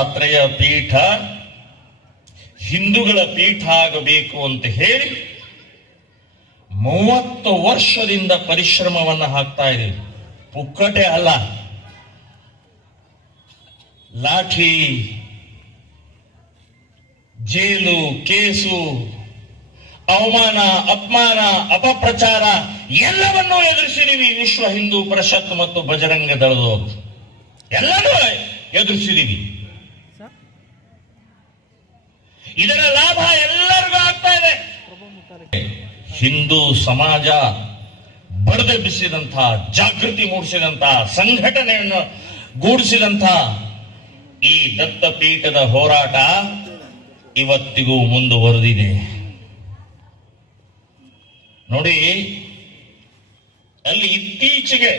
ದತ್ತಾತ್ರೇಯ ಪೀಠ ಹಿಂದೂಗಳ ಪೀಠ ಆಗಬೇಕು ಅಂತ ಹೇಳಿ 30 ವರ್ಷದಿಂದ ಪರಿಶ್ರಮವನ್ನು ಹಾಕ್ತಾ ಇದ್ದೀವಿ. ಪುಕ್ಕಟೆ ಅಲ್ಲ. ಲಾಠಿ, ಜೈಲು, ಕೇಸು, ಅವಮಾನ, ಅಪಮಾನ, ಅಪಪ್ರಚಾರ ಎಲ್ಲವನ್ನೂ ಎದುರಿಸಿದೀವಿ. ವಿಶ್ವ ಹಿಂದೂ ಪರಿಷತ್ ಮತ್ತು ಬಜರಂಗ ದಳದವರು ಎಲ್ಲನೂ ಎದುರಿಸಿದೀವಿ. ಇದರ ಲಾಭ ಎಲ್ಲರಿಗೂ ಆಗ್ತಾ ಇದೆ. ಹಿಂದೂ ಸಮಾಜ ಬಡಿದೆಬ್ಬಿಸಿದಂತಹ, ಜಾಗೃತಿ ಮೂಡಿಸಿದಂತಹ, ಸಂಘಟನೆಯನ್ನು ಗೂಡಿಸಿದಂತಹ ಈ ದತ್ತಪೀಠದ ಹೋರಾಟ ಇವತ್ತಿಗೂ ಮುಂದುವರೆದಿದೆ. ನೋಡಿ, ಅಲ್ಲಿ ಇತ್ತೀಚೆಗೆ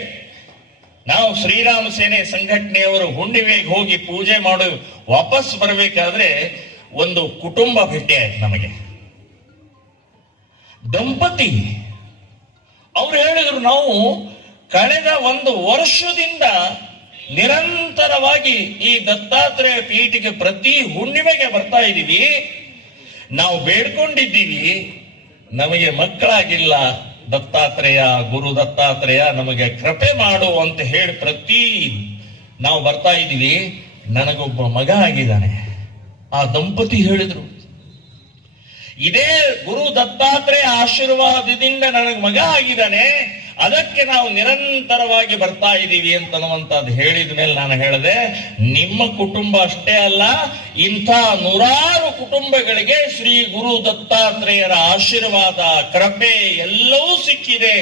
ನಾವು ಶ್ರೀರಾಮ ಸೇನೆ ಸಂಘಟನೆಯವರು ಹುಣ್ಣಿಮೆಗೆ ಹೋಗಿ ಪೂಜೆ ಮಾಡಿ ವಾಪಸ್ ಬರಬೇಕಾದ್ರೆ ಒಂದು ಕುಟುಂಬ ಭೇಟಿಯಾಯ್ತು ನಮಗೆ. ದಂಪತಿ ಅವ್ರು ಹೇಳಿದ್ರು, ನಾವು ಕಳೆದ 1 ವರ್ಷದಿಂದ ನಿರಂತರವಾಗಿ ಈ ದತ್ತಾತ್ರೇಯ ಪೀಠಿಗೆ ಪ್ರತಿ ಹುಣ್ಣಿಮೆಗೆ ಬರ್ತಾ ಇದ್ದೀವಿ. ನಾವು ಬೇಡ್ಕೊಂಡಿದ್ದೀವಿ, ನಮಗೆ ಮಕ್ಕಳಾಗಿಲ್ಲ, ದತ್ತಾತ್ರೇಯ, ಗುರು ದತ್ತಾತ್ರೇಯ ನಮಗೆ ಕೃಪೆ ಮಾಡು ಅಂತ ಹೇಳಿ ಪ್ರತಿ ನಾವು ಬರ್ತಾ ಇದ್ದೀವಿ. ನನಗೊಬ್ಬ ಮಗ ಆಗಿದ್ದಾನೆ. ಆ ದಂಪತಿ ಹೇಳಿದ್ರು, ಇದೇ ಗುರು ದತ್ತಾತ್ರೇಯ ಆಶೀರ್ವಾದದಿಂದ ನನಗೆ ಮಗ ಆಗಿದ್ದಾನೆ, ಅದಕ್ಕೆ ನಾವು ನಿರಂತರವಾಗಿ ಬರ್ತಾ ಇದ್ದೀವಿ ಅಂತನ್ನುವಂಥದ್ದು ಹೇಳಿದ ಮೇಲೆ ನಾನು ಹೇಳಿದೆ, ನಿಮ್ಮ ಕುಟುಂಬ ಅಷ್ಟೇ ಅಲ್ಲ, ಇಂಥ 100 ಕುಟುಂಬಗಳಿಗೆ ಶ್ರೀ ಗುರು ದತ್ತಾತ್ರೇಯರ ಆಶೀರ್ವಾದ, ಕೃಪೆ ಎಲ್ಲವೂ ಸಿಕ್ಕಿದೆ.